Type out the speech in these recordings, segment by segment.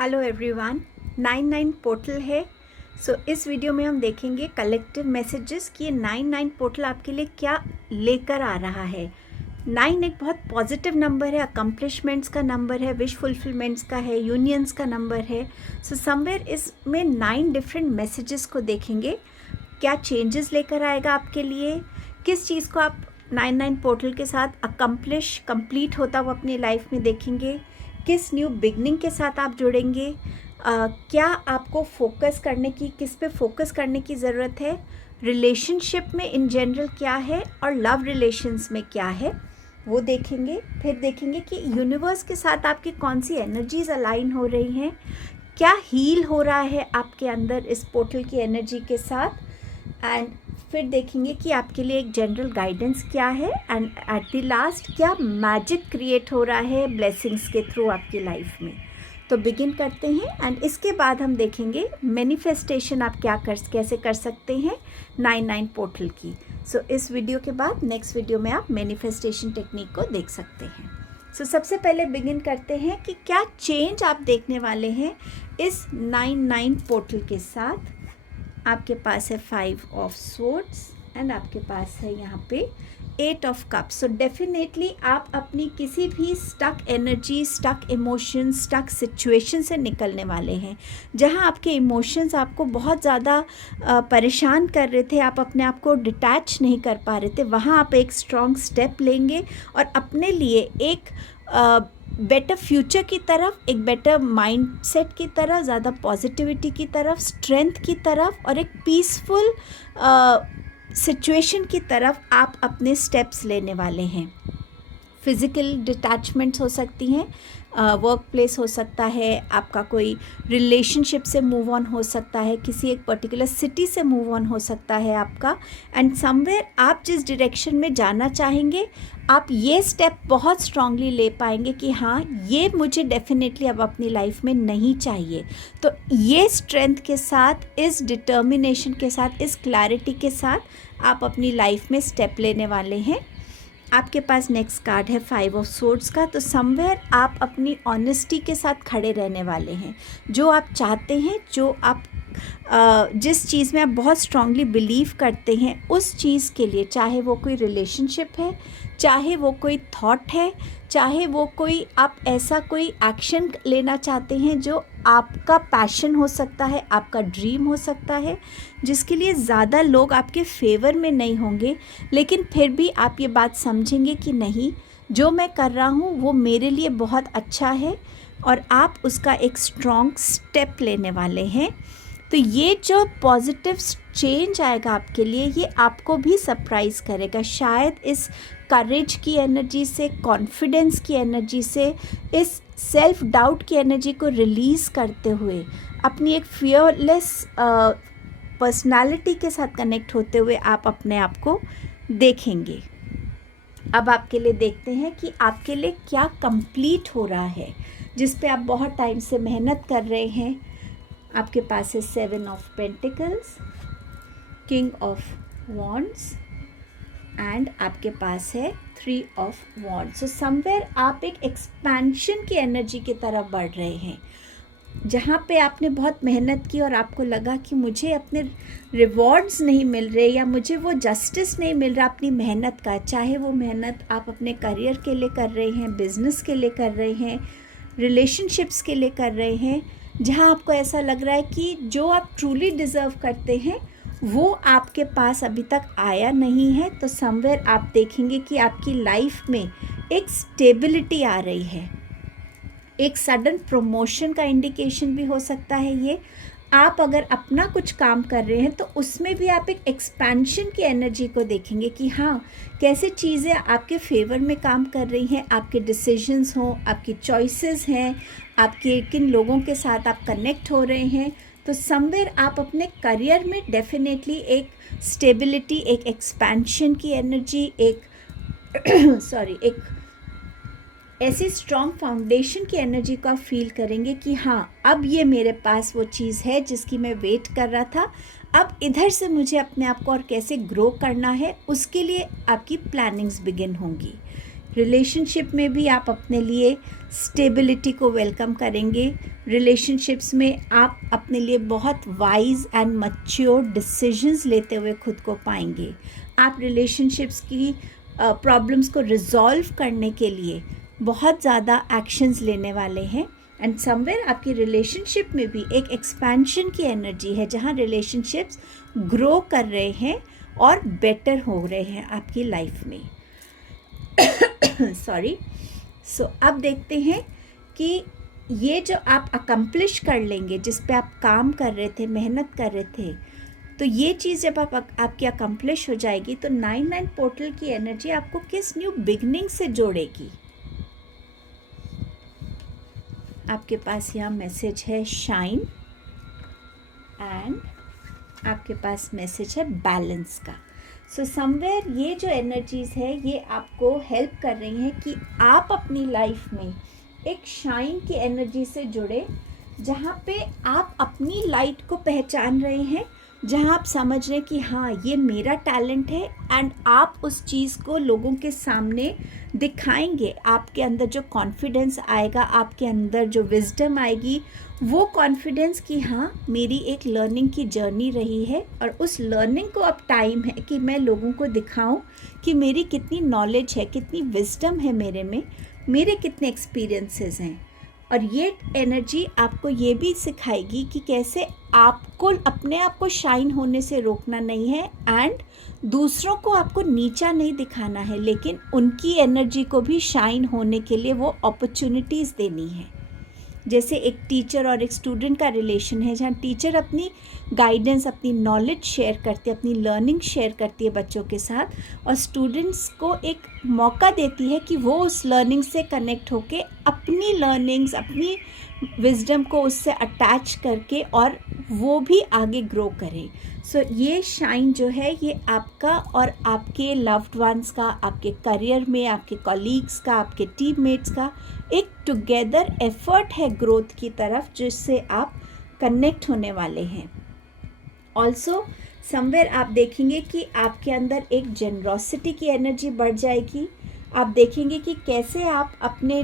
Hello everyone. 99 portal है। इस video में हम देखेंगे कलेक्टिव मैसेजेस कि ये 99 पोर्टल आपके लिए क्या लेकर आ रहा है। 9 एक बहुत पॉजिटिव नंबर है, अकम्पलिशमेंट्स का नंबर है, विश फुलफिलमेंट्स का है, यूनियंस का नंबर है। समवेयर इसमें 9 डिफरेंट मैसेजेस को देखेंगे, क्या चेंजेस लेकर आएगा आपके लिए, किस चीज़ को आप 99 पोर्टल के साथ कंप्लीट होता हुआ अपनी लाइफ में देखेंगे, किस न्यू बिगनिंग के साथ आप जुड़ेंगे, क्या आपको फोकस करने की, किस पे फोकस करने की ज़रूरत है, रिलेशनशिप में इन जनरल क्या है और लव रिलेशंस में क्या है वो देखेंगे। फिर देखेंगे कि यूनिवर्स के साथ आपकी कौन सी एनर्जीज अलाइन हो रही हैं, क्या हील हो रहा है आपके अंदर इस पोर्टल की एनर्जी के साथ, एंड फिर देखेंगे कि आपके लिए एक जनरल गाइडेंस क्या है, एंड एट द लास्ट क्या मैजिक क्रिएट हो रहा है ब्लेसिंग्स के थ्रू आपकी लाइफ में। तो बिगिन करते हैं एंड इसके बाद हम देखेंगे मैनिफेस्टेशन आप कैसे कर सकते हैं 99 पोर्टल की। इस वीडियो के बाद नेक्स्ट वीडियो में आप मैनिफेस्टेशन टेक्निक को देख सकते हैं। सबसे पहले बिगिन करते हैं कि क्या चेंज आप देखने वाले हैं इस 99 पोर्टल के साथ। आपके पास है 5 ऑफ स्वॉर्ड्स एंड आपके पास है यहाँ पे 8 ऑफ कप्स। डेफिनेटली आप अपनी किसी भी stuck energy, stuck emotion, stuck situation से निकलने वाले हैं। जहाँ आपके इमोशंस आपको बहुत ज़्यादा परेशान कर रहे थे, आप अपने आप को डिटैच नहीं कर पा रहे थे, वहाँ आप एक स्ट्रॉन्ग स्टेप लेंगे और अपने लिए एक बेटर फ्यूचर की तरफ, एक बेटर माइंडसेट की तरफ, ज़्यादा पॉजिटिविटी की तरफ, स्ट्रेंथ की तरफ और एक पीसफुल सिचुएशन की तरफ आप अपने स्टेप्स लेने वाले हैं। फिज़िकल डिटैचमेंट्स हो सकती हैं, वर्क प्लेस हो सकता है, आपका कोई रिलेशनशिप से मूव ऑन हो सकता है, किसी एक पर्टिकुलर सिटी से मूव ऑन हो सकता है आपका, एंड समवेयर आप जिस डायरेक्शन में जाना चाहेंगे आप ये स्टेप बहुत स्ट्रांगली ले पाएंगे कि हाँ, ये मुझे डेफिनेटली अब अपनी लाइफ में नहीं चाहिए। तो ये स्ट्रेंथ के साथ, इस डिटर्मिनेशन के साथ, इस क्लैरिटी के साथ आप अपनी लाइफ में स्टेप लेने वाले हैं। आपके पास नेक्स्ट कार्ड है 5 ऑफ स्वॉर्ड्स का। तो समवेयर आप अपनी ऑनेस्टी के साथ खड़े रहने वाले हैं। जो आप चाहते हैं, जो आप जिस चीज़ में आप बहुत स्ट्रांगली बिलीव करते हैं, उस चीज़ के लिए, चाहे वो कोई रिलेशनशिप है, चाहे वो कोई थॉट है, चाहे वो कोई आप ऐसा कोई एक्शन लेना चाहते हैं जो आपका पैशन हो सकता है, आपका ड्रीम हो सकता है, जिसके लिए ज़्यादा लोग आपके फेवर में नहीं होंगे, लेकिन फिर भी आप ये बात समझेंगे कि नहीं, जो मैं कर रहा हूँ वो मेरे लिए बहुत अच्छा है और आप उसका एक स्ट्रॉन्ग स्टेप लेने वाले हैं। तो ये जो पॉजिटिव चेंज आएगा आपके लिए, ये आपको भी सरप्राइज़ करेगा। शायद इस करेज की एनर्जी से, कॉन्फिडेंस की एनर्जी से, इस सेल्फ डाउट की एनर्जी को रिलीज़ करते हुए, अपनी एक फियरलेस पर्सनालिटी के साथ कनेक्ट होते हुए आप अपने आप को देखेंगे। अब आपके लिए देखते हैं कि आपके लिए क्या कंप्लीट हो रहा है, जिस पे आप बहुत टाइम से मेहनत कर रहे हैं। आपके पास है 7 of pentacles, king of wands and आपके पास है 3 ऑफ वॉन्ड्स। समवेयर आप एक एक्सपेंशन की एनर्जी की तरफ बढ़ रहे हैं, जहाँ पे आपने बहुत मेहनत की और आपको लगा कि मुझे अपने रिवॉर्ड्स नहीं मिल रहे या मुझे वो जस्टिस नहीं मिल रहा अपनी मेहनत का। चाहे वो मेहनत आप अपने करियर के लिए कर रहे हैं, बिजनेस के लिए कर रहे हैं, रिलेशनशिप्स के लिए कर रहे हैं, जहाँ आपको ऐसा लग रहा है कि जो आप ट्रूली डिज़र्व करते हैं वो आपके पास अभी तक आया नहीं है। तो समवेयर आप देखेंगे कि आपकी लाइफ में एक स्टेबिलिटी आ रही है, एक सडन प्रमोशन का इंडिकेशन भी हो सकता है ये। आप अगर अपना कुछ काम कर रहे हैं तो उसमें भी आप एक एक्सपेंशन की एनर्जी को देखेंगे कि हाँ, कैसे चीज़ें आपके फेवर में काम कर रही हैं, आपके डिसीजंस हों, आपकी चॉइसेस हैं, आपके किन लोगों के साथ आप कनेक्ट हो रहे हैं। तो समवेयर आप अपने करियर में डेफिनेटली एक स्टेबिलिटी, एक एक्सपेंशन की एनर्जी, एक एक ऐसी स्ट्रॉन्ग फाउंडेशन की एनर्जी को आप फील करेंगे कि हाँ, अब ये मेरे पास वो चीज़ है जिसकी मैं वेट कर रहा था। अब इधर से मुझे अपने आप को और कैसे ग्रो करना है, उसके लिए आपकी प्लानिंग्स बिगिन होंगी। रिलेशनशिप में भी आप अपने लिए स्टेबिलिटी को वेलकम करेंगे। रिलेशनशिप्स में आप अपने लिए बहुत वाइज एंड मैच्योर डिसीजंस लेते हुए खुद को पाएंगे। आप रिलेशनशिप्स की प्रॉब्लम्स को रिजॉल्व करने के लिए बहुत ज़्यादा एक्शंस लेने वाले हैं। एंड समवेयर आपकी रिलेशनशिप में भी एक एक्सपेंशन की एनर्जी है, जहाँ रिलेशनशिप्स ग्रो कर रहे हैं और बेटर हो रहे हैं आपकी लाइफ में। सॉरी। सो अब देखते हैं कि ये जो आप अकम्प्लिश कर लेंगे, जिस पे आप काम कर रहे थे, मेहनत कर रहे थे, तो ये चीज़ जब आपकी अकम्प्लिश हो जाएगी तो 9-9 पोर्टल की एनर्जी आपको किस न्यू बिगनिंग से जोड़ेगी। आपके पास यहाँ मैसेज है शाइन, एंड आपके पास मैसेज है बैलेंस का। सो समवेयर ये जो एनर्जीज़ है ये आपको हेल्प कर रही हैं कि आप अपनी लाइफ में एक शाइन की एनर्जी से जुड़े, जहाँ पे आप अपनी लाइट को पहचान रहे हैं, जहाँ आप समझ रहे हैं कि हाँ ये मेरा टैलेंट है, एंड आप उस चीज़ को लोगों के सामने दिखाएंगे। आपके अंदर जो कॉन्फिडेंस आएगा, आपके अंदर जो विजडम आएगी, वो कॉन्फिडेंस कि हाँ मेरी एक लर्निंग की जर्नी रही है, और उस लर्निंग को अब टाइम है कि मैं लोगों को दिखाऊं कि मेरी कितनी नॉलेज है, कितनी विजडम है मेरे कितने एक्सपीरियंसेस हैं। और ये एनर्जी आपको ये भी सिखाएगी कि कैसे आपको अपने आप को शाइन होने से रोकना नहीं है, एंड दूसरों को आपको नीचा नहीं दिखाना है, लेकिन उनकी एनर्जी को भी शाइन होने के लिए वो अपॉर्चुनिटीज़ देनी है। जैसे एक टीचर और एक स्टूडेंट का रिलेशन है, जहाँ टीचर अपनी गाइडेंस, अपनी नॉलेज शेयर करती है, अपनी लर्निंग शेयर करती है बच्चों के साथ, और स्टूडेंट्स को एक मौका देती है कि वो उस लर्निंग से कनेक्ट होके अपनी लर्निंग्स, अपनी विजडम को उससे अटैच करके और वो भी आगे ग्रो करें। सो ये शाइन जो है ये आपका और आपके लव्ड वंस का, आपके करियर में, आपके कॉलीग्स का, आपके टीममेट्स का एक टुगेदर एफर्ट है ग्रोथ की तरफ, जिससे आप कनेक्ट होने वाले हैं। ऑल्सो समवेयर आप देखेंगे कि आपके अंदर एक जेनरॉसिटी की एनर्जी बढ़ जाएगी। आप देखेंगे कि कैसे आप अपने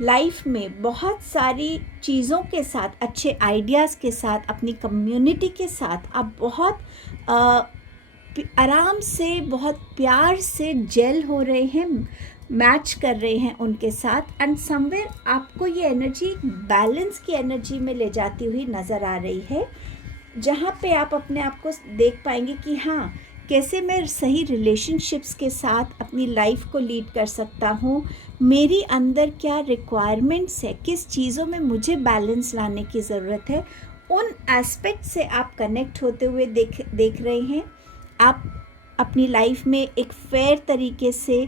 लाइफ में बहुत सारी चीज़ों के साथ, अच्छे आइडियाज़ के साथ, अपनी कम्युनिटी के साथ आप बहुत आराम से, बहुत प्यार से जेल हो रहे हैं, मैच कर रहे हैं उनके साथ। एंड समवेयर आपको ये एनर्जी बैलेंस की एनर्जी में ले जाती हुई नज़र आ रही है, जहाँ पे आप अपने आप को देख पाएंगे कि हाँ कैसे मैं सही रिलेशनशिप्स के साथ अपनी लाइफ को लीड कर सकता हूँ, मेरी अंदर क्या रिक्वायरमेंट्स है, किस चीज़ों में मुझे बैलेंस लाने की ज़रूरत है। उन एस्पेक्ट से आप कनेक्ट होते हुए देख रहे हैं। आप अपनी लाइफ में एक फेयर तरीके से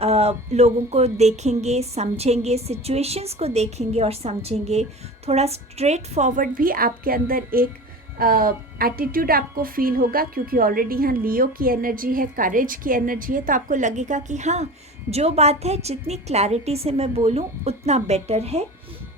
लोगों को देखेंगे, समझेंगे, सिचुएशंस को देखेंगे और समझेंगे। थोड़ा स्ट्रेट फॉरवर्ड भी आपके अंदर एक एटीट्यूड आपको फील होगा, क्योंकि ऑलरेडी यहाँ लियो की एनर्जी है, करेज की एनर्जी है, तो आपको लगेगा कि हाँ जो बात है जितनी क्लैरिटी से मैं बोलूँ उतना बेटर है।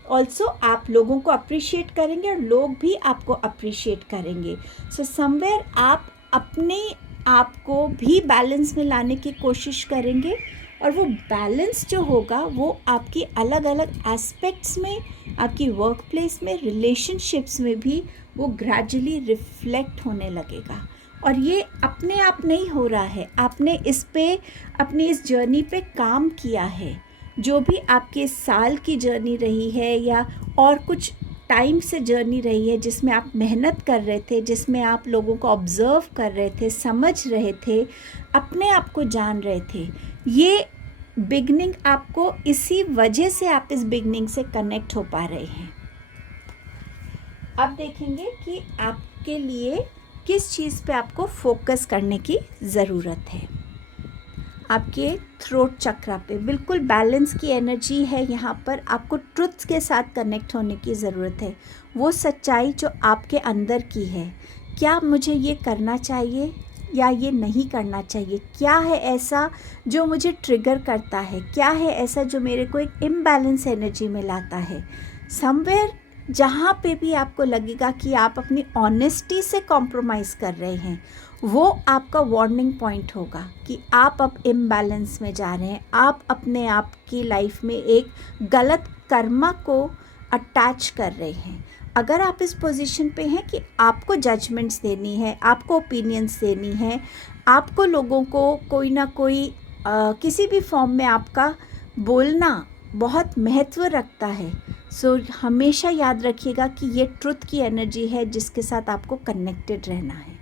ऑल्सो आप लोगों को अप्रिशिएट करेंगे और लोग भी आपको अप्रिशिएट करेंगे। सो समवेयर आप अपने आप को भी बैलेंस में लाने की कोशिश करेंगे, और वो बैलेंस जो होगा वो आपकी अलग अलग एस्पेक्ट्स में, आपकी वर्क प्लेस में, रिलेशनशिप्स में भी वो ग्रेजुअली रिफ्लेक्ट होने लगेगा। और ये अपने आप नहीं हो रहा है, आपने इस पे, अपनी इस जर्नी पे काम किया है। जो भी आपके साल की जर्नी रही है या और कुछ टाइम से जर्नी रही है, जिसमें आप मेहनत कर रहे थे, जिसमें आप लोगों को ऑब्ज़र्व कर रहे थे, समझ रहे थे, अपने आप को जान रहे थे, ये बिगनिंग आपको, इसी वजह से आप इस बिगनिंग से कनेक्ट हो पा रहे हैं। अब देखेंगे कि आपके लिए किस चीज़ पे आपको फोकस करने की ज़रूरत है। आपके थ्रोट चक्रा पे बिल्कुल बैलेंस की एनर्जी है। यहाँ पर आपको ट्रुथ के साथ कनेक्ट होने की ज़रूरत है। वो सच्चाई जो आपके अंदर की है, क्या मुझे ये करना चाहिए या ये नहीं करना चाहिए, क्या है ऐसा जो मुझे ट्रिगर करता है, क्या है ऐसा जो मेरे को एक इम्बैलेंस एनर्जी में लाता है। समवेयर जहाँ पे भी आपको लगेगा कि आप अपनी ऑनेस्टी से कॉम्प्रोमाइज़ कर रहे हैं, वो आपका वार्निंग पॉइंट होगा कि आप अब इम्बैलेंस में जा रहे हैं, आप अपने आप की लाइफ में एक गलत कर्मा को अटैच कर रहे हैं। अगर आप इस पोजीशन पे हैं कि आपको जजमेंट्स देनी है, आपको ओपिनियंस देनी है, आपको लोगों को कोई ना कोई किसी भी फॉर्म में आपका बोलना बहुत महत्व रखता है, सो हमेशा याद रखिएगा कि ये ट्रुथ की एनर्जी है जिसके साथ आपको कनेक्टेड रहना है।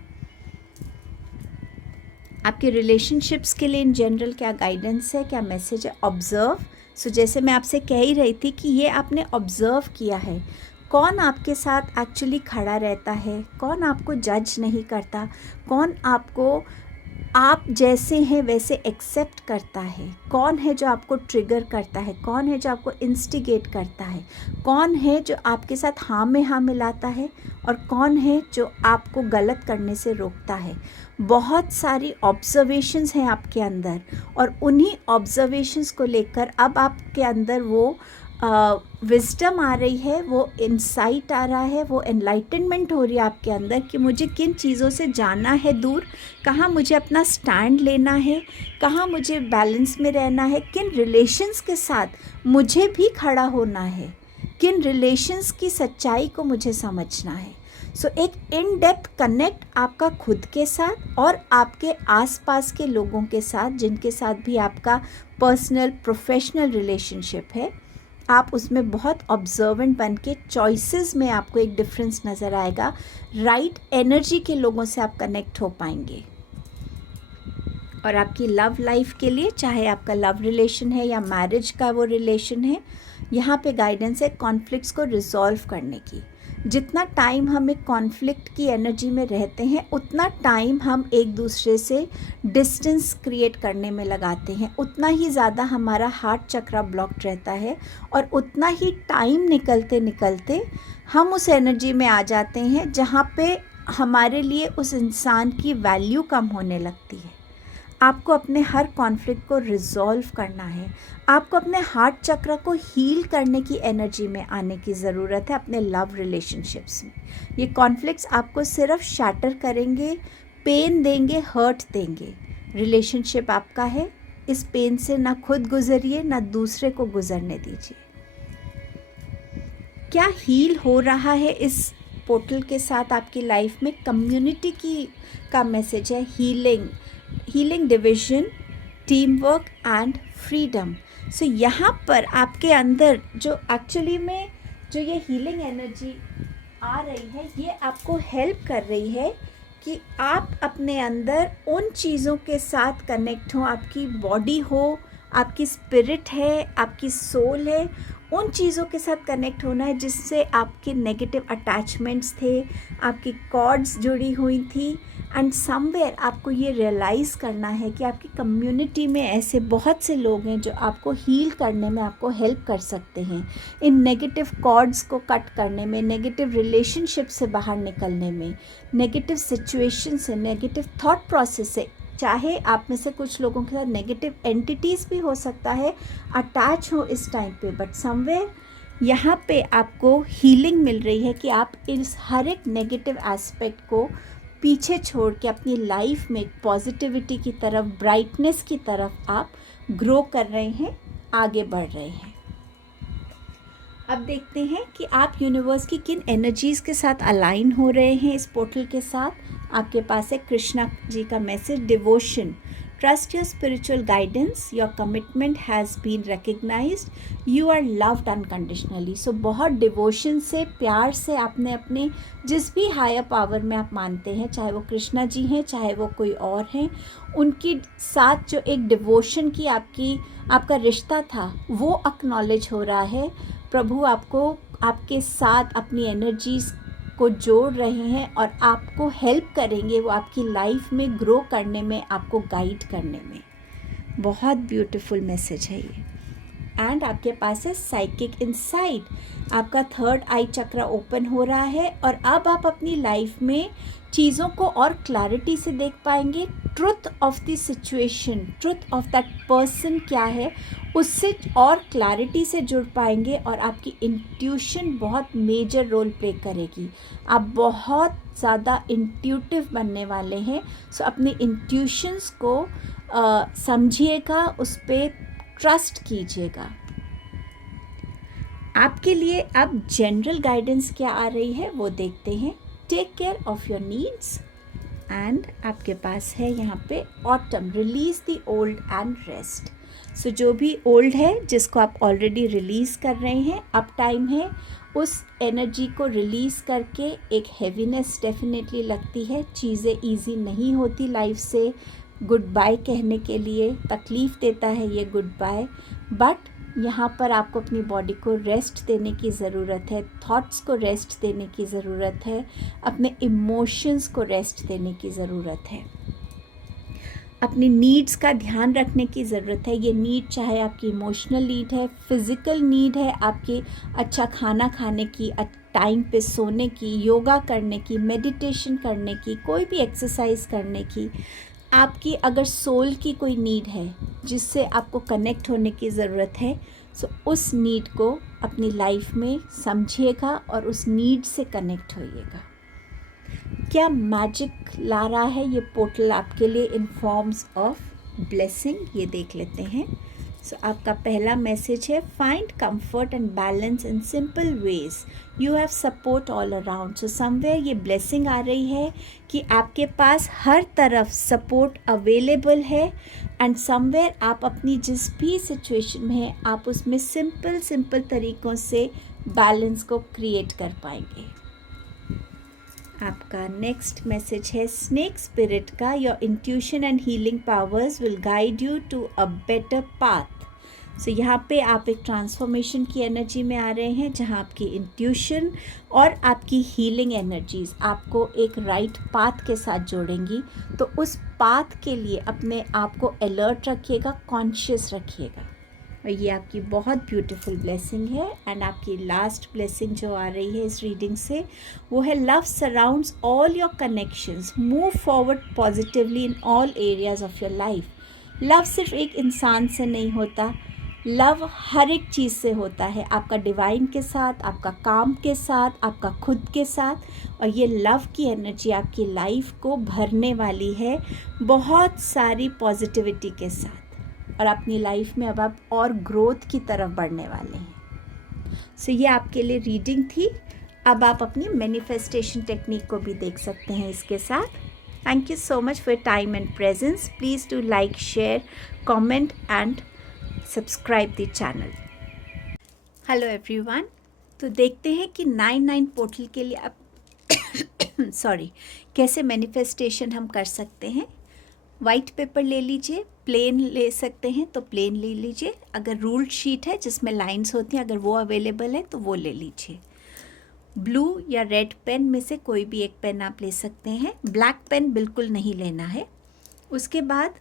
आपके रिलेशनशिप्स के लिए इन जनरल क्या गाइडेंस है, क्या मैसेज है? ऑब्ज़र्व। सो जैसे मैं आपसे कह ही रही थी कि ये आपने ऑब्ज़र्व किया है, कौन आपके साथ एक्चुअली खड़ा रहता है, कौन आपको जज नहीं करता, कौन आपको आप जैसे हैं वैसे एक्सेप्ट करता है, कौन है जो आपको ट्रिगर करता है, कौन है जो आपको इंस्टिगेट करता है, कौन है जो आपके साथ हाँ में हाँ मिलाता है, और कौन है जो आपको गलत करने से रोकता है। बहुत सारी ऑब्जर्वेशंस हैं आपके अंदर, और उन्हीं ऑब्जर्वेशंस को लेकर अब आपके अंदर वो विजडम आ रही है, वो इंसाइट आ रहा है, वो एनलाइटनमेंट हो रही है आपके अंदर कि मुझे किन चीज़ों से जाना है दूर, कहाँ मुझे अपना स्टैंड लेना है, कहाँ मुझे बैलेंस में रहना है, किन रिलेशंस के साथ मुझे भी खड़ा होना है, किन रिलेशंस की सच्चाई को मुझे समझना है। सो एक इन डेप्थ कनेक्ट आपका खुद के साथ और आपके आसपास के लोगों के साथ, जिनके साथ भी आपका पर्सनल प्रोफेशनल रिलेशनशिप है, आप उसमें बहुत ऑब्जर्वेंट बन के चॉइसेस में आपको एक डिफरेंस नज़र आएगा। राइट एनर्जी के लोगों से आप कनेक्ट हो पाएंगे। और आपकी लव लाइफ के लिए, चाहे आपका लव रिलेशन है या मैरिज का वो रिलेशन है, यहाँ पे गाइडेंस है कॉन्फ्लिक्ट्स को रिजॉल्व करने की। जितना टाइम हम एक कॉन्फ्लिक्ट की एनर्जी में रहते हैं, उतना टाइम हम एक दूसरे से डिस्टेंस क्रिएट करने में लगाते हैं, उतना ही ज़्यादा हमारा हार्ट चक्रा ब्लॉक्ड रहता है, और उतना ही टाइम निकलते निकलते हम उस एनर्जी में आ जाते हैं जहाँ पे हमारे लिए उस इंसान की वैल्यू कम होने लगती है। आपको अपने हर कॉन्फ्लिक्ट को रिजॉल्व करना है, आपको अपने हार्ट चक्र को हील करने की एनर्जी में आने की ज़रूरत है अपने लव रिलेशनशिप्स में। ये कॉन्फ्लिक्ट्स आपको सिर्फ शैटर करेंगे, पेन देंगे, हर्ट देंगे। रिलेशनशिप आपका है, इस पेन से ना खुद गुजरिए ना दूसरे को गुजरने दीजिए। क्या हील हो रहा है इस पोर्टल के साथ आपकी लाइफ में? कम्युनिटी की का मैसेज है, healing, division, team work and freedom. So यहाँ पर आपके अंदर जो एक्चुअली में जो ये हीलिंग एनर्जी आ रही है, ये आपको हेल्प कर रही है कि आप अपने अंदर उन चीज़ों के साथ कनेक्ट हो, आपकी बॉडी हो, आपकी स्पिरिट है, आपकी सोल है, उन चीज़ों के साथ कनेक्ट होना है जिससे आपके नेगेटिव अटैचमेंट्स थे, आपकी कॉर्ड्स जुड़ी हुई थी। एंड समवेयर आपको ये रियलाइज़ करना है कि आपकी कम्युनिटी में ऐसे बहुत से लोग हैं जो आपको हील करने में आपको हेल्प कर सकते हैं, इन नेगेटिव कॉर्ड्स को कट करने में, नेगेटिव रिलेशनशिप से बाहर निकलने में, नेगेटिव सिचुएशन से, नेगेटिव थॉट प्रोसेस से। चाहे आप में से कुछ लोगों के साथ नेगेटिव एंटिटीज़ भी हो सकता है अटैच हो इस टाइम पे, बट समवेयर यहाँ पे आपको हीलिंग मिल रही है कि आप इस हर एक नेगेटिव एस्पेक्ट को पीछे छोड़ के अपनी लाइफ में पॉजिटिविटी की तरफ, ब्राइटनेस की तरफ आप ग्रो कर रहे हैं, आगे बढ़ रहे हैं। अब देखते हैं कि आप यूनिवर्स की किन एनर्जीज़ के साथ अलाइन हो रहे हैं इस पोर्टल के साथ। आपके पास है कृष्णा जी का message, devotion, trust your spiritual guidance, your commitment has been recognised, you are loved unconditionally. So बहुत डिवोशन से, प्यार से आपने अपने जिस भी हायर पावर में आप मानते हैं, चाहे वो कृष्णा जी हैं, चाहे वो कोई और हैं, उनके साथ जो एक डिवोशन की आपका रिश्ता था, वो एक्नॉलेज हो रहा है। प्रभु आपको आपके साथ अपनी एनर्जीज़ को जोड़ रहे हैं और आपको हेल्प करेंगे, वो आपकी लाइफ में ग्रो करने में, आपको गाइड करने में। बहुत ब्यूटीफुल मैसेज है ये। एंड आपके पास है साइकिक इनसाइट, आपका थर्ड आई चक्र ओपन हो रहा है और अब आप अपनी लाइफ में चीज़ों को और क्लैरिटी से देख पाएंगे, truth of the situation, truth of that person क्या है, उससे और क्लैरिटी से जुड़ पाएंगे और आपकी इंट्यूशन बहुत मेजर रोल प्ले करेगी। आप बहुत ज़्यादा इंट्यूटिव बनने वाले हैं। सो अपने इंट्यूशंस को समझिएगा, उस पर ट्रस्ट कीजिएगा। आपके लिए अब जनरल गाइडेंस क्या आ रही है वो देखते हैं। Take care of your needs and आपके पास है यहाँ पे autumn, release the old and rest. So जो भी ओल्ड है जिसको आप ऑलरेडी रिलीज़ कर रहे हैं, अब टाइम है उस एनर्जी को रिलीज़ करके। एक हैवीनेस डेफिनेटली लगती है, चीज़ें इजी नहीं होती लाइफ से। गुड बाय कहने के लिए तकलीफ़ देता है ये गुड बाय, बट यहाँ पर आपको अपनी बॉडी को रेस्ट देने की ज़रूरत है, थॉट्स को रेस्ट देने की ज़रूरत है, अपने इमोशंस को रेस्ट देने की ज़रूरत है, अपनी नीड्स का ध्यान रखने की ज़रूरत है। ये नीड चाहे आपकी इमोशनल नीड है, फिज़िकल नीड है आपकी अच्छा खाना खाने की, टाइम पे सोने की, योगा करने की, मेडिटेशन करने की, कोई भी एक्सरसाइज करने की। आपकी अगर सोल की कोई नीड है जिससे आपको कनेक्ट होने की ज़रूरत है, सो उस नीड को अपनी लाइफ में समझिएगा और उस नीड से कनेक्ट होइएगा। क्या मैजिक ला रहा है ये पोर्टल आपके लिए इन फॉर्म्स ऑफ ब्लेसिंग, ये देख लेते हैं। सो आपका पहला मैसेज है, find comfort and balance in simple ways, you have support all around. So somewhere ये ब्लेसिंग आ रही है कि आपके पास हर तरफ सपोर्ट अवेलेबल है, एंड समवेयर आप अपनी जिस भी सिचुएशन में हैं आप उसमें सिंपल तरीक़ों से बैलेंस को क्रिएट कर पाएंगे। आपका नेक्स्ट मैसेज है स्नेक स्पिरिट का, your intuition and healing powers will guide you to a better path. So यहाँ पे आप एक ट्रांसफॉर्मेशन की एनर्जी में आ रहे हैं जहाँ आपकी इंट्यूशन और आपकी हीलिंग एनर्जीज आपको एक राइट पाथ के साथ जोड़ेंगी। तो उस पाथ के लिए अपने आप को अलर्ट रखिएगा, कॉन्शियस रखिएगा। और ये आपकी बहुत ब्यूटीफुल ब्लेसिंग है। एंड आपकी लास्ट ब्लेसिंग जो आ रही है इस रीडिंग से वो है, love surrounds all your connections, move forward positively in all areas of your life. Love सिर्फ एक इंसान से नहीं होता, लव हर एक चीज़ से होता है, आपका डिवाइन के साथ, आपका काम के साथ, आपका खुद के साथ। और ये लव की एनर्जी आपकी लाइफ को भरने वाली है बहुत सारी पॉजिटिविटी के साथ, और अपनी लाइफ में अब आप और ग्रोथ की तरफ बढ़ने वाले हैं। सो ये आपके लिए रीडिंग थी। अब आप अपनी मैनिफेस्टेशन टेक्निक को भी देख सकते हैं इसके साथ। Thank you so much for time and presence. Please do like, share, comment and subscribe the channel. Hello everyone, तो देखते हैं कि 9/9 पोर्टल के लिए आप कैसे मैनिफेस्टेशन हम कर सकते हैं। वाइट पेपर ले लीजिए, प्लेन ले सकते हैं तो प्लेन ले लीजिए, अगर रूल्ड शीट है जिसमें लाइंस होती हैं अगर वो अवेलेबल है तो वो ले लीजिए। ब्लू या रेड पेन में से कोई भी एक पेन आप ले सकते हैं, ब्लैक पेन बिल्कुल नहीं लेना है। उसके बाद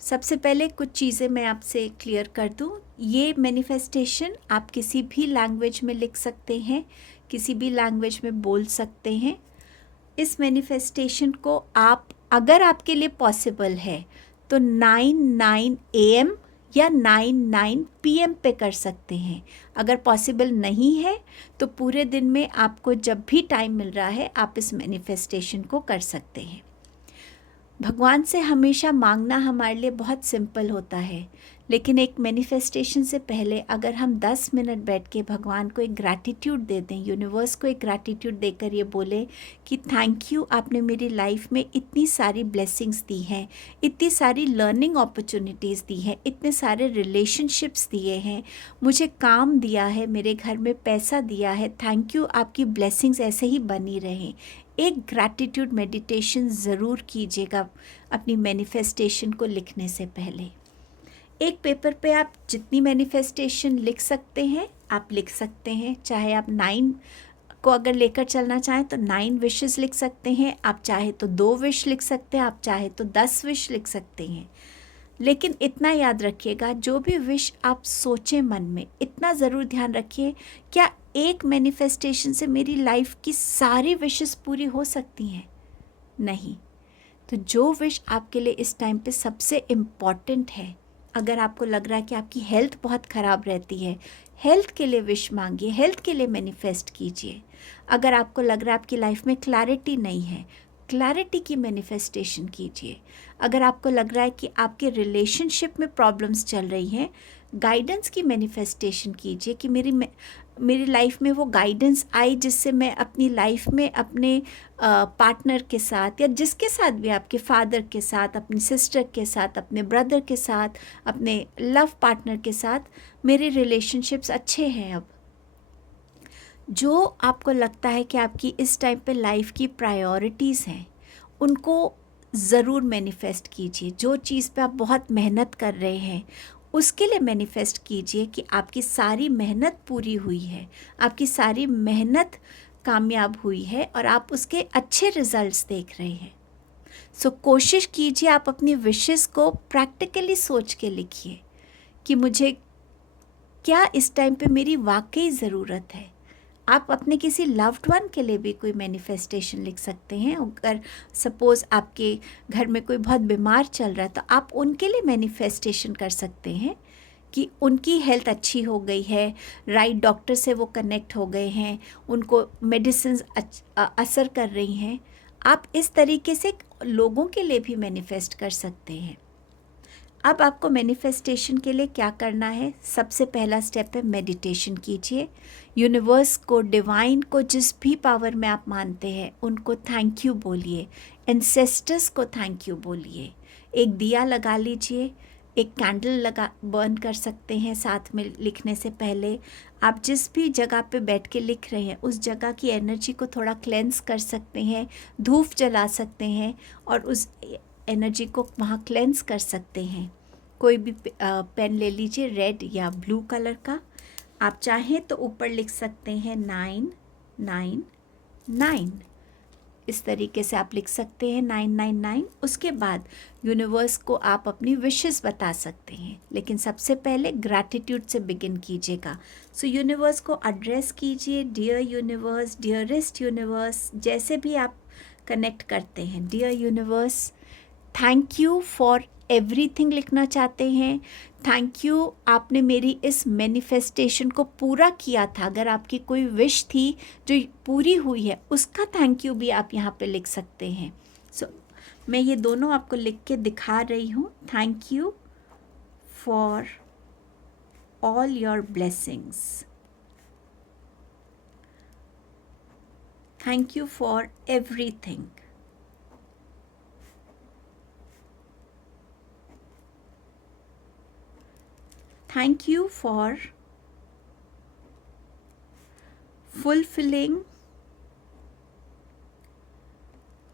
सबसे पहले कुछ चीज़ें मैं आपसे क्लियर कर दूं। ये मैनिफेस्टेशन आप किसी भी लैंग्वेज में लिख सकते हैं, किसी भी लैंग्वेज में बोल सकते हैं। इस मैनिफेस्टेशन को आप, अगर आपके लिए पॉसिबल है तो 9/9 AM या 9/9 PM पे कर सकते हैं। अगर पॉसिबल नहीं है तो पूरे दिन में आपको जब भी टाइम मिल रहा है आप इस मैनिफेस्टेशन को कर सकते हैं। भगवान से हमेशा मांगना हमारे लिए बहुत सिंपल होता है, लेकिन एक मैनिफेस्टेशन से पहले अगर हम 10 मिनट बैठ के भगवान को एक ग्रैटिट्यूड दे दें, यूनिवर्स को एक ग्रैटिट्यूड देकर ये बोले कि थैंक यू, आपने मेरी लाइफ में इतनी सारी ब्लेसिंग्स दी हैं, इतनी सारी लर्निंग अपॉर्चुनिटीज़ दी हैं, इतने सारे रिलेशनशिप्स दिए हैं, मुझे काम दिया है, मेरे घर में पैसा दिया है, थैंक यू, आपकी ब्लेसिंग्स ऐसे ही बनी रहें। एक ग्रैटिट्यूड मेडिटेशन ज़रूर कीजिएगा अपनी मैनिफेस्टेशन को लिखने से पहले। एक पेपर पे आप जितनी मैनिफेस्टेशन लिख सकते हैं आप लिख सकते हैं, चाहे आप 9 को अगर लेकर चलना चाहें तो 9 विशेस लिख सकते हैं, आप चाहे तो 2 विश लिख सकते हैं, आप चाहे तो 10 विश लिख सकते हैं। लेकिन इतना याद रखिएगा, जो भी विश आप सोचें मन में, इतना ज़रूर ध्यान रखिए, क्या एक मैनिफेस्टेशन से मेरी लाइफ की सारी विशेस पूरी हो सकती हैं? नहीं। तो जो विश आपके लिए इस टाइम पे सबसे इम्पॉर्टेंट है, अगर आपको लग रहा है कि आपकी हेल्थ बहुत ख़राब रहती है, हेल्थ के लिए विश मांगिए, हेल्थ के लिए मैनिफेस्ट कीजिए। अगर आपको लग रहा है आपकी लाइफ में क्लैरिटी नहीं है, क्लैरिटी की मैनिफेस्टेशन कीजिए। अगर आपको लग रहा है कि आपके रिलेशनशिप में प्रॉब्लम्स चल रही हैं, गाइडेंस की मैनिफेस्टेशन कीजिए कि मेरी लाइफ में वो गाइडेंस आए जिससे मैं अपनी लाइफ में अपने पार्टनर के साथ या जिसके साथ भी, आपके फादर के साथ, अपनी सिस्टर के साथ, अपने ब्रदर के साथ, अपने लव पार्टनर के साथ मेरे रिलेशनशिप्स अच्छे हैं। अब जो आपको लगता है कि आपकी इस टाइम पे लाइफ की प्रायोरिटीज़ हैं, उनको ज़रूर मैनिफेस्ट कीजिए। जो चीज़ पे आप बहुत मेहनत कर रहे हैं, उसके लिए मैनिफेस्ट कीजिए कि आपकी सारी मेहनत पूरी हुई है, आपकी सारी मेहनत कामयाब हुई है और आप उसके अच्छे रिजल्ट्स देख रहे हैं। सो कोशिश कीजिए आप अपनी विशेस को प्रैक्टिकली सोच के लिखिए कि मुझे क्या इस टाइम पे मेरी वाकई ज़रूरत है। आप अपने किसी लव्ड वन के लिए भी कोई मैनिफेस्टेशन लिख सकते हैं। अगर सपोज़ आपके घर में कोई बहुत बीमार चल रहा है तो आप उनके लिए मैनिफेस्टेशन कर सकते हैं कि उनकी हेल्थ अच्छी हो गई है, राइट डॉक्टर से वो कनेक्ट हो गए हैं, उनको मेडिसिन असर कर रही हैं। आप इस तरीके से लोगों के लिए भी मैनिफेस्ट कर सकते हैं। अब आपको मैनिफेस्टेशन के लिए क्या करना है? सबसे पहला स्टेप है मेडिटेशन कीजिए। यूनिवर्स को, डिवाइन को, जिस भी पावर में आप मानते हैं उनको थैंक यू बोलिए, एंसेस्टर्स को थैंक यू बोलिए। एक दिया लगा लीजिए, एक कैंडल बर्न कर सकते हैं साथ में लिखने से पहले। आप जिस भी जगह पे बैठ के लिख रहे हैं उस जगह की एनर्जी को थोड़ा क्लेंस कर सकते हैं, धूप जला सकते हैं और उस एनर्जी को वहाँ क्लेंस कर सकते हैं। कोई भी पेन ले लीजिए, रेड या ब्लू कलर का। आप चाहें तो ऊपर लिख सकते हैं 999। इस तरीके से आप लिख सकते हैं 999। उसके बाद यूनिवर्स को आप अपनी विशेस बता सकते हैं, लेकिन सबसे पहले ग्रैटिट्यूड से बिगिन कीजिएगा। सो यूनिवर्स को एड्रेस कीजिए, डियर यूनिवर्स, डियरेस्ट यूनिवर्स, जैसे भी आप कनेक्ट करते हैं। Dear universe, thank you for everything लिखना चाहते हैं। थैंक यू, आपने मेरी इस मैनिफेस्टेशन को पूरा किया था। अगर आपकी कोई विश थी जो पूरी हुई है, उसका थैंक यू भी आप यहाँ पे लिख सकते हैं। सो मैं ये दोनों आपको लिख के दिखा रही हूँ। Thank you for all your blessings, thank you for everything, thank you for fulfilling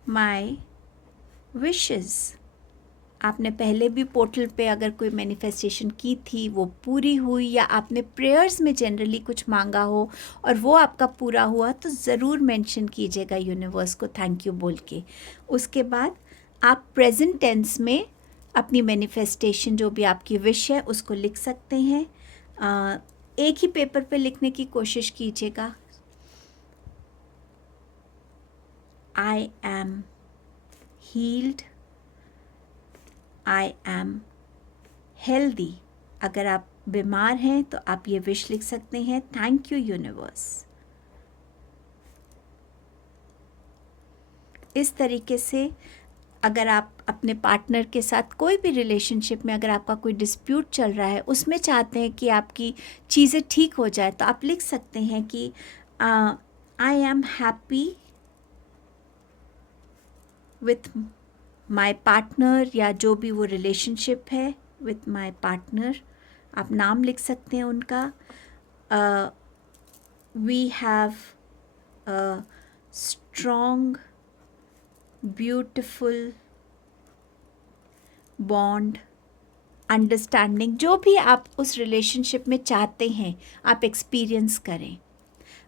my wishes। आपने पहले भी पोर्टल पे अगर कोई मैनिफेस्टेशन की थी, वो पूरी हुई, या आपने प्रेयर्स में जनरली कुछ मांगा हो और वो आपका पूरा हुआ, तो ज़रूर मेंशन कीजिएगा यूनिवर्स को थैंक यू बोल के। उसके बाद आप प्रेजेंट टेंस में अपनी मैनिफेस्टेशन, जो भी आपकी विश है, उसको लिख सकते हैं। एक ही पेपर पे लिखने की कोशिश कीजिएगा। I am heeled, I am healthy. अगर आप बीमार हैं तो आप ये विश लिख सकते हैं, थैंक यू यूनिवर्स। इस तरीके से अगर आप अपने पार्टनर के साथ कोई भी रिलेशनशिप में, अगर आपका कोई डिस्प्यूट चल रहा है, उसमें चाहते हैं कि आपकी चीज़ें ठीक हो जाए, तो आप लिख सकते हैं कि I am happy with my partner, या जो भी वो रिलेशनशिप है विथ माई पार्टनर। आप नाम लिख सकते हैं उनका। We have a strong beautiful bond, understanding, जो भी आप उस रिलेशनशिप में चाहते हैं आप एक्सपीरियंस करें।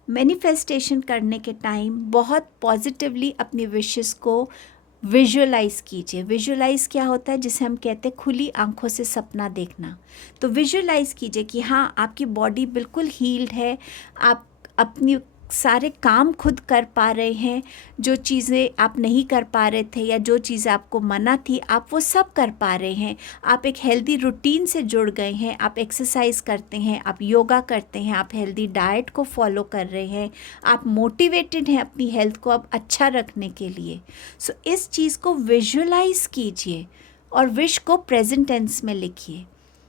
मैनिफेस्टेशन करने के टाइम बहुत पॉजिटिवली अपनी विशेस को विजुअलाइज कीजिए। विजुअलाइज क्या होता है, जिसे हम कहते हैं खुली आंखों से सपना देखना। तो विजुअलाइज कीजिए कि हाँ, आपकी बॉडी बिल्कुल हील्ड है, आप अपनी सारे काम खुद कर पा रहे हैं, जो चीज़ें आप नहीं कर पा रहे थे या जो चीज़ें आपको मना थी आप वो सब कर पा रहे हैं। आप एक हेल्दी रूटीन से जुड़ गए हैं, आप एक्सरसाइज करते हैं, आप योगा करते हैं, आप हेल्दी डाइट को फॉलो कर रहे हैं, आप मोटिवेटेड हैं अपनी हेल्थ को अब अच्छा रखने के लिए। सो इस चीज़ को विजुअलाइज कीजिए और विश को प्रेजेंट टेंस में लिखिए।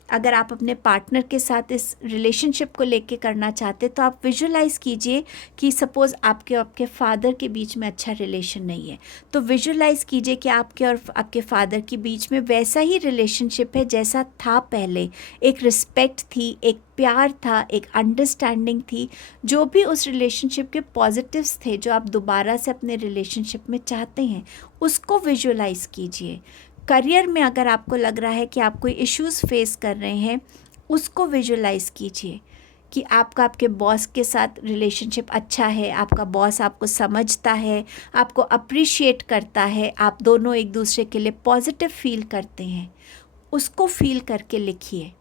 अगर आप अपने पार्टनर के साथ इस रिलेशनशिप को लेके करना चाहते तो आप विजुअलाइज़ कीजिए कि सपोज़ आपके फादर के बीच में अच्छा रिलेशन नहीं है, तो विजुअलाइज़ कीजिए कि आपके और आपके फादर के बीच में वैसा ही रिलेशनशिप है जैसा था पहले। एक रिस्पेक्ट थी, एक प्यार था, एक अंडरस्टैंडिंग थी, जो भी उस रिलेशनशिप के पॉजिटिव्स थे जो आप दोबारा से अपने रिलेशनशिप में चाहते हैं, उसको विजुअलाइज़ कीजिए। करियर में अगर आपको लग रहा है कि आप कोई इश्यूज़ फेस कर रहे हैं, उसको विजुअलाइज़ कीजिए कि आपका आपके बॉस के साथ रिलेशनशिप अच्छा है, आपका बॉस आपको समझता है, आपको अप्रिशिएट करता है, आप दोनों एक दूसरे के लिए पॉजिटिव फील करते हैं। उसको फील करके लिखिए।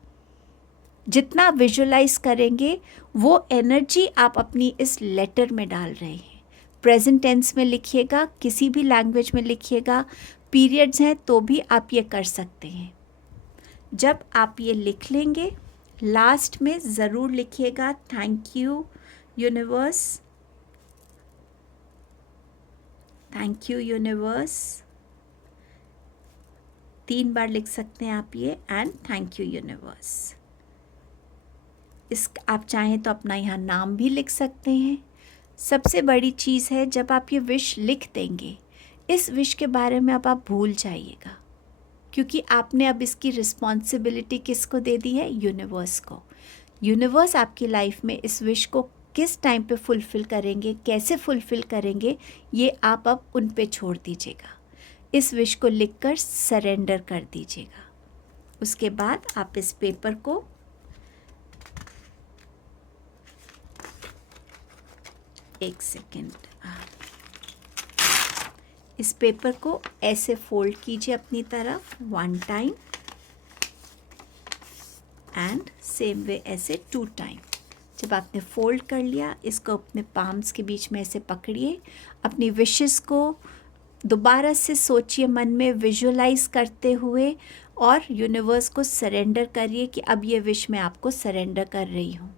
जितना विजुअलाइज़ करेंगे वो एनर्जी आप अपनी इस लेटर में डाल रहे हैं। प्रेजेंट टेंस में लिखिएगा, किसी भी लैंग्वेज में लिखिएगा, पीरियड्स हैं तो भी आप ये कर सकते हैं। जब आप ये लिख लेंगे, लास्ट में ज़रूर लिखिएगा thank you universe, thank you universe. 3 बार लिख सकते हैं आप ये, एंड थैंक यू यूनिवर्स। आप चाहें तो अपना यहाँ नाम भी लिख सकते हैं। सबसे बड़ी चीज़ है जब आप ये विश लिख देंगे, इस विश के बारे में अब आप भूल जाइएगा, क्योंकि आपने अब इसकी रिस्पॉन्सिबिलिटी किसको दे दी है? यूनिवर्स को। यूनिवर्स आपकी लाइफ में इस विश को किस टाइम पे फुलफ़िल करेंगे, कैसे फुलफ़िल करेंगे, ये आप अब उन पे छोड़ दीजिएगा। इस विश को लिखकर सरेंडर कर दीजिएगा। उसके बाद आप इस पेपर को एक सेकेंड, इस पेपर को ऐसे फोल्ड कीजिए अपनी तरफ 1 टाइम एंड सेम वे ऐसे 2 टाइम। जब आपने फोल्ड कर लिया, इसको अपने पाम्स के बीच में ऐसे पकड़िए। अपनी विशेस को दोबारा से सोचिए मन में, विजुअलाइज करते हुए, और यूनिवर्स को सरेंडर करिए कि अब ये विश मैं आपको सरेंडर कर रही हूँ।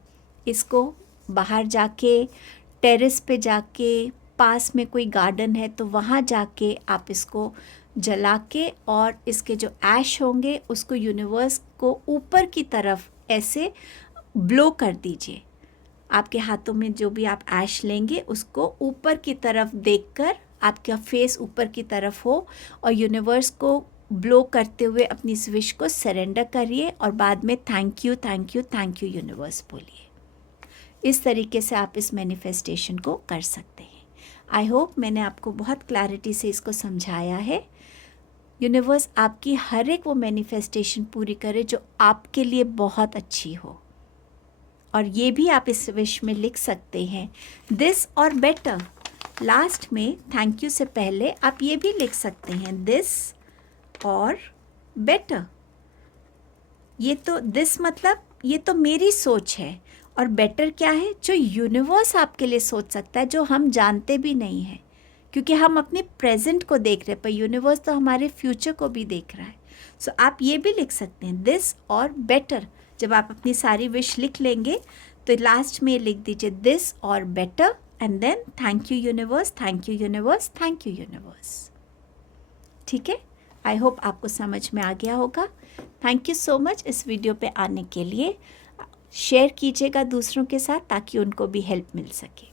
इसको बाहर जाके, टेरेस पे जाके, पास में कोई गार्डन है तो वहाँ जाके आप इसको जला के और इसके जो ऐश होंगे उसको यूनिवर्स को ऊपर की तरफ ऐसे ब्लो कर दीजिए। आपके हाथों में जो भी आप ऐश लेंगे उसको ऊपर की तरफ देखकर आपका फेस ऊपर की तरफ हो और यूनिवर्स को ब्लो करते हुए अपनी इस विश को सरेंडर करिए और बाद में thank you thank you thank you universe बोलिए। इस तरीके से आप इस मैनिफेस्टेशन को कर सकते हैं। आई होप मैंने आपको बहुत क्लैरिटी से इसको समझाया है। यूनिवर्स आपकी हर एक वो मैनिफेस्टेशन पूरी करे जो आपके लिए बहुत अच्छी हो। और ये भी आप इस विश में लिख सकते हैं, दिस और बेटर। लास्ट में थैंक यू से पहले आप ये भी लिख सकते हैं, दिस और बेटर। ये तो दिस मतलब ये तो मेरी सोच है, और बेटर क्या है? जो यूनिवर्स आपके लिए सोच सकता है, जो हम जानते भी नहीं हैं, क्योंकि हम अपने प्रेजेंट को देख रहे हैं, पर यूनिवर्स तो हमारे फ्यूचर को भी देख रहा है। सो आप ये भी लिख सकते हैं, दिस और बेटर। जब आप अपनी सारी विश लिख लेंगे तो लास्ट में लिख दीजिए दिस और better, and then thank you universe, thank you universe, thank you universe. ठीक है, आई होप आपको समझ में आ गया होगा। थैंक यू सो मच इस वीडियो पे आने के लिए। शेयर कीजिएगा दूसरों के साथ ताकि उनको भी हेल्प मिल सके।